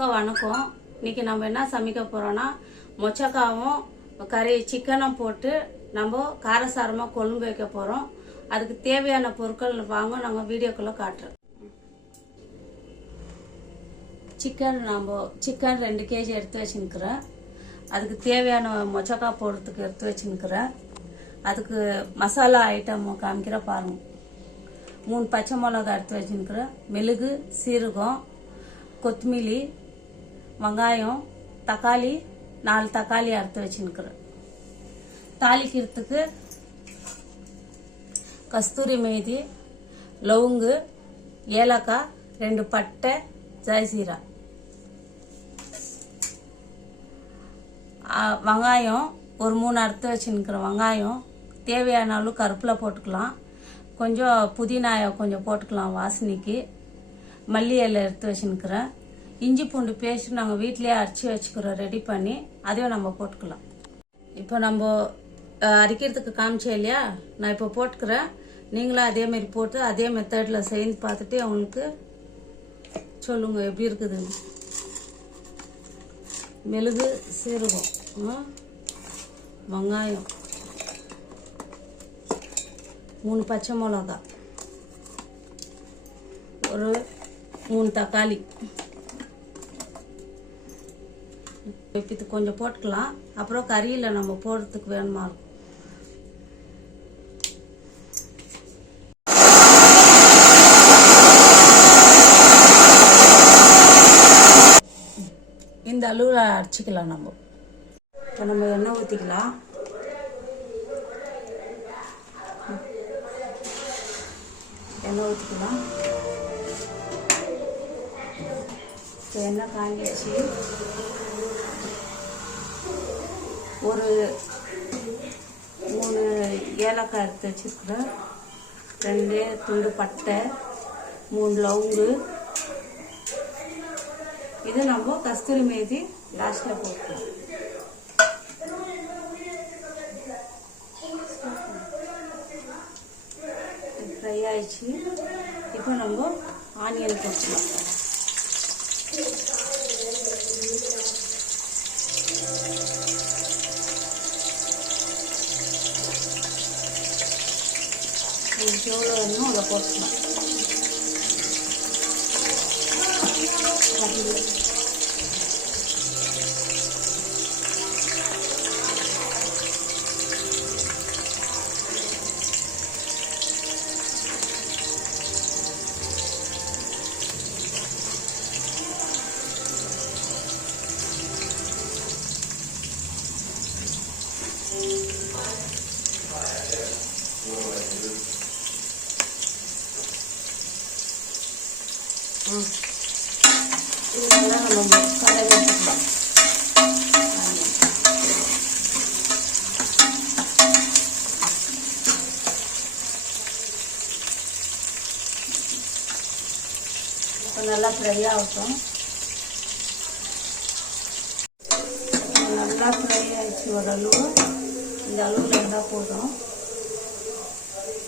வணக்கம். இன்னைக்கு நம்ம என்ன சமைக்க போறோம்னா மொச்சக்காவும் கறி சிக்கனும் போட்டு நம்ம காரசாரமா கொழும்பு வைக்க போறோம். அதுக்கு தேவையான பொருட்கள் வாங்க நாங்கள் வீடியோக்குள்ள காட்டுறோம். சிக்கன் 2 kg எடுத்து வச்சுருக்கிறேன். அதுக்கு தேவையான மொச்சக்கா போடுறதுக்கு எடுத்து வச்சுருக்கிறேன். அதுக்கு மசாலா ஐட்டம் காமிக்கிற பாருங்க. 3 பச்சை மிளகாய் எடுத்து வச்சுருக்கிறேன். மிளகு, சீரகம், கொத்தமல்லி, வெங்காயம், தக்காளி 4 தக்காளி அறுத்து வச்சுருக்கிறேன். தாளிக்கிறதுக்கு கஸ்தூரி மேதி, லவங்கு, ஏலக்காய், 2 பட்டை, ஜாய்சீரா, வெங்காயம் ஒரு 3 அறுத்து வச்சுருக்கிறேன். வெங்காயம் தேவையான அளவு கருப்பில் போட்டுக்கலாம். கொஞ்சம் புதினா கொஞ்சம் போட்டுக்கலாம் வாசனைக்கு. மல்லி இலை எடுத்து வச்சுருக்கிறேன். இஞ்சி பூண்டு பேஸ்ட் நாங்கள் வீட்டிலேயே அரைச்சி வச்சுக்கிறோம் ரெடி பண்ணி, அதையும் நம்ம போட்டுக்கலாம். இப்போ நம்ம அரைக்கிறதுக்கு காமிச்சேன் இல்லையா, நான் இப்போ போட்டுக்கிறேன். நீங்களும் அதேமாரி போட்டு அதே மெத்தடில் செய்து பார்த்துட்டு அவங்களுக்கு சொல்லுங்க எப்படி இருக்குதுன்னு. மிளகு, சீரகம், வெங்காயம், 3 பச்சை மிளகாய், ஒரு 3 தக்காளி, இது கொஞ்சம் போட்டுக்கலாம். அப்புறம் கறியில் நம்ம போடுறதுக்கு வேணுமா இருக்கும். இந்த அளவில் அரைச்சிக்கலாம். நம்ம இப்போ நம்ம எண்ணெய் ஊற்றிக்கலாம். எண்ணெய் ஊற்றிக்கலாம். இப்போ எண்ணெய் காஞ்சிச்சு. ஒரு 3 ஏலக்காய் எடுத்து வச்சுருக்கிறேன். 2 துண்டு பட்டை, 3 லவங்கு. இது நம்ம கஸ்தூரி மேதி லாஸ்ட்டில் போட்டுக்கலாம். ஃப்ரை ஆயிடுச்சு. இப்போ நம்ம ஆனியன் போட்டுக்கலாம். எவ்வளோ வேணுமோ அதை போட்டுக்கலாம். இதெல்லாம் நம்ம கலரி எடுத்துக்கலாம். இப்போ நல்லா ஃப்ரை ஆகட்டும். நல்லா ஃப்ரை ஆகிடுச்சு. ஓரளவு இந்த அளவில் இருந்தால் போதும்.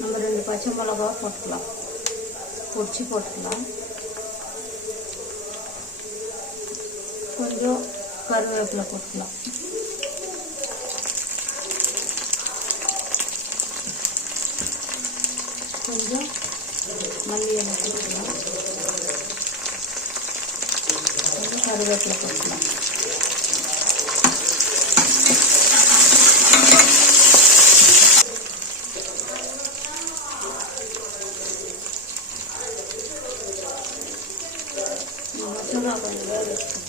நம்ம 2 பச்சை மிளகாவை போட்டுக்கலாம். பொடிச்சு போட்டுக்கலாம். கொஞ்சம் கருவேப்பிலை போட்டுக்கலாம். கொஞ்சம் மல்லி இலை போட்டுக்கலாம். கொஞ்சம் கருவேப்பிலை போட்டுக்கலாம். மசாலா கொஞ்சம் வேக வச்சுக்கலாம்.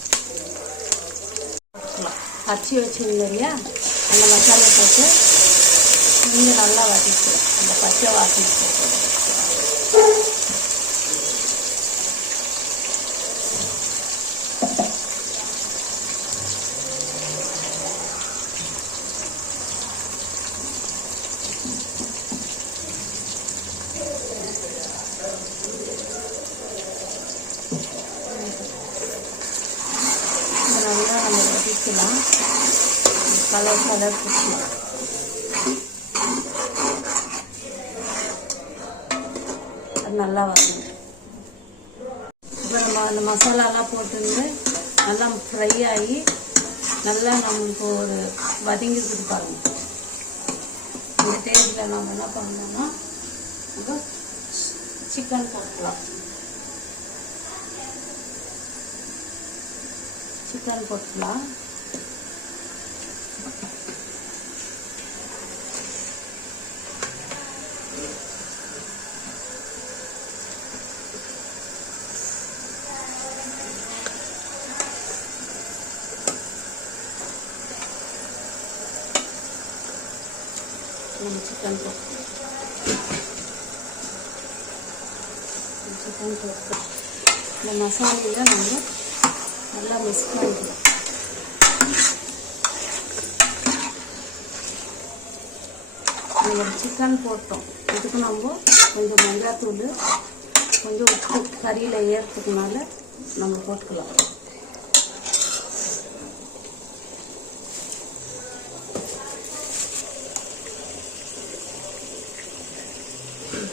அரைச்சி வச்சுருந்தோம் இல்லையா, அந்த மசாலா போட்டு நீங்கள் நல்லா வதக்கிக்கலாம். அந்த பச்சை வாசனை போட்டு நல்லா நம்ம வதக்கலாம். கலர் கொடுக்கலாம். அது நல்லா வரும். இப்போ நம்ம அந்த மசாலாலாம் போட்டு நல்லா ஃப்ரை ஆகி நல்லா நம்மளுக்கு ஒரு வதங்கிட்டு பாருங்க. இந்த டேஸ்ட்டில் நம்ம என்ன பண்ணோம்னா இப்போ சிக்கன் போட்டுக்கலாம். சிக்கன் போட்டுக்கலாம். சிக்கன் போட்டு இந்த மசாலையில் நம்ம நல்லா மிக்ஸ் பண்ணிக்கலாம். நம்ம சிக்கன் போட்டோம், இதுக்கு நம்ம கொஞ்சம் மஞ்சாத்தூள் கொஞ்சம் உப்பு கறியில் ஏறத்துக்குனால நம்ம போட்டுக்கலாம்.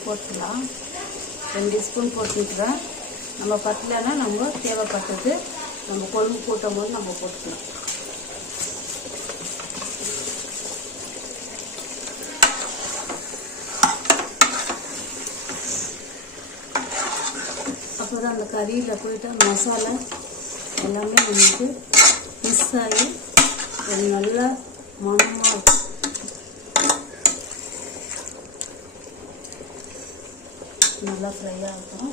போட்டுக்கலாம். 2 ஸ்பூன் போட்டுக்கிறேன். நம்ம பத்தலைன்னா நம்ம தேவைப்பட்டது நம்ம கொழும்பு கூட்டும் போது நம்ம போட்டுக்கலாம். அப்போ தான் அந்த கறியில் போயிட்டு மசாலா எல்லாமே நமக்கு மிக்ஸ் ஆகி ஒரு நல்ல மணமாக இருக்கும். நல்லா ஃப்ரை ஆகும்.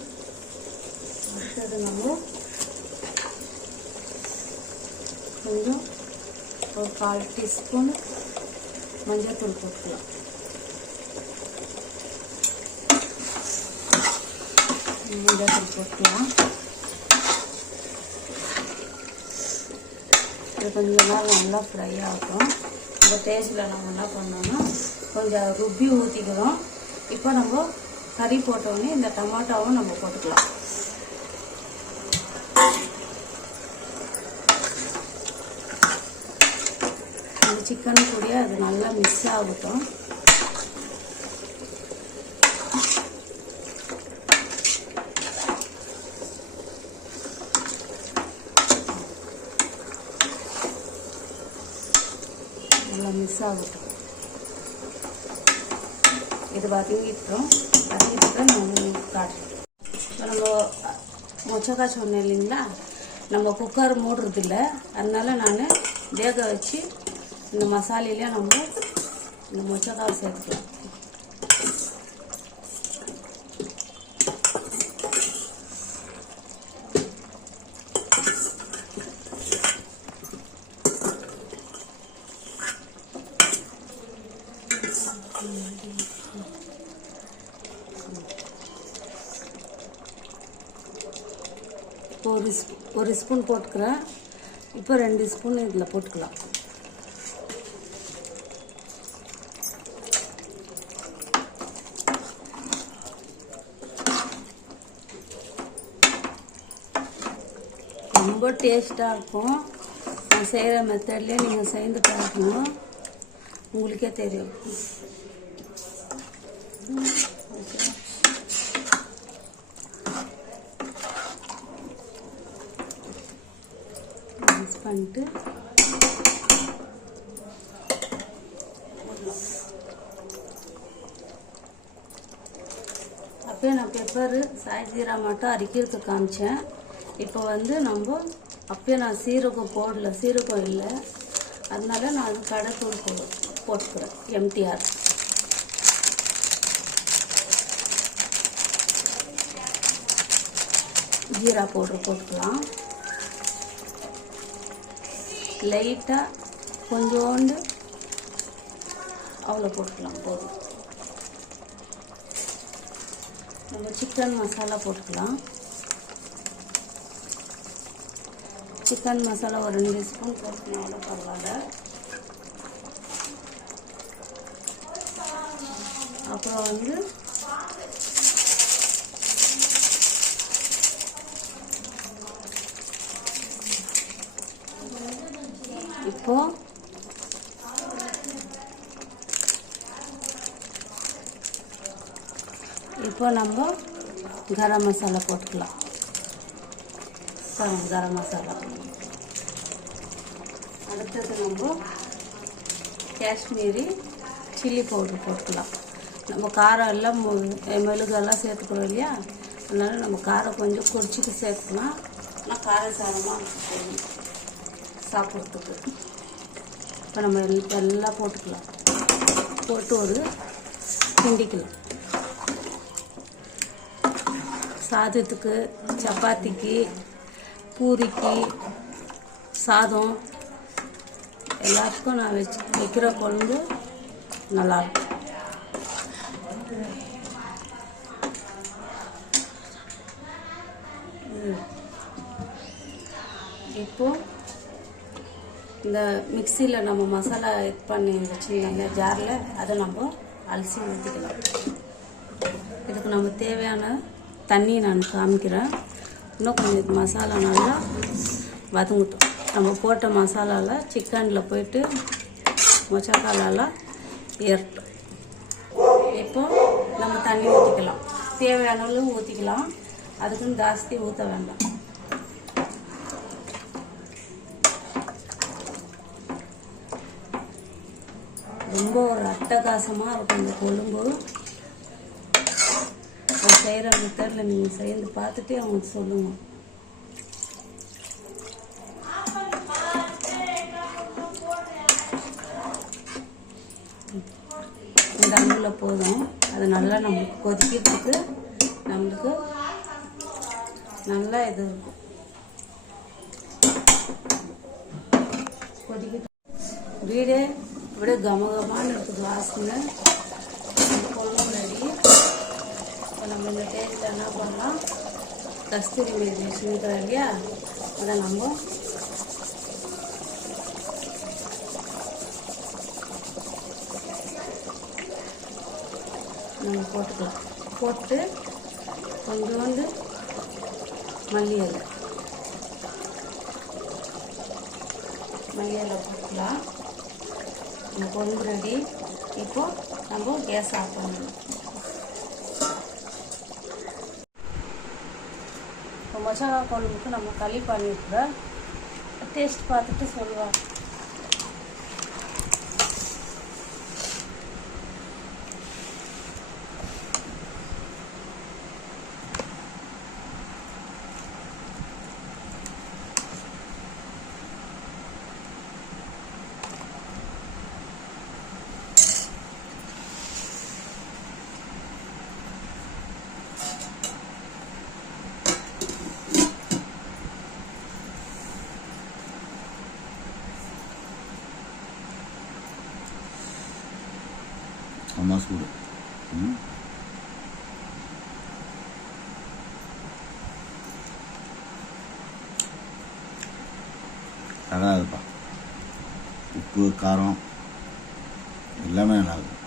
அடுத்தது நம்ம கொஞ்சம் ஒரு 1/4 டீஸ்பூன் மஞ்சள்தூள் போட்டுக்கலாம். மஞ்சள்தூள் போட்டுக்கலாம். இது கொஞ்சம் நாள் நல்லா ஃப்ரை ஆகும். இந்த டேஸ்ட்டில் நம்ம என்ன பண்ணோம்னா கொஞ்சம் ருப்பி ஊற்றிக்கிறோம். இப்போ நம்ம கறி போட்டோடனே இந்த டமாட்டோவும் நம்ம போட்டுக்கலாம். இந்த சிக்கன் கூட அது நல்லா மிக்ஸ் ஆகட்டும். நல்லா மிக்ஸ் ஆகட்டும். இது வதங்கிட்டோம். நம்ம காட்டுறோம். நம்ம மொச்சக்காய் சொன்னேன் இல்லைங்களா, நம்ம குக்கர் மூடுறதில்ல, அதனால நான் வேக வச்சு இந்த மசாலையிலே நம்ம இந்த மொச்சக்காய் சேர்த்துக்கலாம். ஒரு ஸ்பூன் போட்டுக்கிறேன். இப்போ 2 ஸ்பூன் இதில் போட்டுக்கலாம். ரொம்ப டேஸ்ட்டாக இருக்கும். நான் செய்கிற மெத்தட்லேயே நீங்கள் செய்து பார்க்கணும், உங்களுக்கே தெரியும். பண்ணிட்டு அப்பயே நான் பெப்பரு சாய்ஜீரா மட்டும் அரிக்கிறதுக்கு காமிச்சேன். இப்போ வந்து நம்ம அப்பயே நான் சீரகம் போடல, சீரகம் இல்லை, அதனால நான் அது கடைத்தூள் போட்டுக்கிறேன். MTR ஜீரா பவுடர் போட்டுக்கலாம். லைட்டாக கொஞ்சோண்டு அவ்வளோ போட்டுக்கலாம், போதும். நம்ம சிக்கன் மசாலா போட்டுக்கலாம். சிக்கன் மசாலா ஒரு 2 ஸ்பூன் போட்டுக்கலாம், அவ்வளோ பரவாயில்ல. அப்புறம் வந்து இப்போ நம்ம கரம் மசாலா போட்டுக்கலாம். கரம் மசாலா அடுத்தது நம்ம காஷ்மீரி சில்லி பவுடர் போட்டுக்கலாம். நம்ம காரம் எல்லாம் மெழுகெல்லாம் சேர்த்துக்கிறோம் இல்லையா, அதனால் நம்ம காரம் கொஞ்சம் குடிச்சிட்டு சேர்த்துக்கலாம். ஆனால் காரசாரமாக போடணும் சாப்பிட்றதுக்கு. இப்போ நம்ம எல்லாம் போட்டுக்கலாம். போட்டு ஒரு கிண்டிக்கலாம். சாதத்துக்கு, சப்பாத்திக்கு, பூரிக்கு, சாதம் எல்லாத்துக்கும் நான் வைக்கிற குழம்பு நல்லாயிருக்கும். இப்போ இந்த மிக்சியில் நம்ம மசாலா இது பண்ணி வச்சுருந்தாங்க ஜாரில், அதை நம்ம அலசி ஊற்றிக்கலாம். இதுக்கு நம்ம தேவையான தண்ணி நான் காமிக்கிறேன். இன்னும் கொஞ்சம் மசாலா நல்லா வதங்கட்டும். நம்ம போட்ட மசாலாவில் சிக்கனில் போயிட்டு மொச்சக்காலெல்லாம் ஏறட்டும். இப்போ நம்ம தண்ணி ஊற்றிக்கலாம். தேவையான அளவு ஊற்றிக்கலாம். அதுக்குன்னு ஜாஸ்தி ஊற்ற வேண்டாம். ரொம்ப ஒரு அட்டகாசமாக இருக்கும் இந்த கொழும்பு. அது செய்கிற மெத்தடில் நீங்கள் செய்து பார்த்துட்டு அவங்களுக்கு சொல்லுங்கள். இந்த அங்குல போதும். அது நல்லா நம்மளுக்கு கொதிக்கிறதுக்கு நம்மளுக்கு நல்லா இது இருக்கும். கொதிக்கிட்டு வீடே இப்படியே கமகமானு இருக்குது வாசனை. குழம்பு ரெடி. இப்போ நம்ம இந்த டேஸ்ட்டில் என்ன பண்ணலாம், கஸ்தூரி மேத்தி வச்சுருக்கிறோம் இல்லையா, அதை நம்ம போட்டுக்கலாம். போட்டு கொஞ்சோண்டு மல்லி இலை போட்டுக்கலாம். நம்ம குழம்பு ரெடி. இப்போ நம்ம கேஸ் ஆஃப் பண்ணணும். இப்போ மசாலா குழம்புக்கு நம்ம களி பண்ணியிருக்கிறோம். டேஸ்ட் பார்த்துட்டு சொல்லுவாங்க. அம்மா சூடு. நல்லா இருக்குப்பா. உப்பு காரம் எல்லாமே நல்லா இருக்கும்.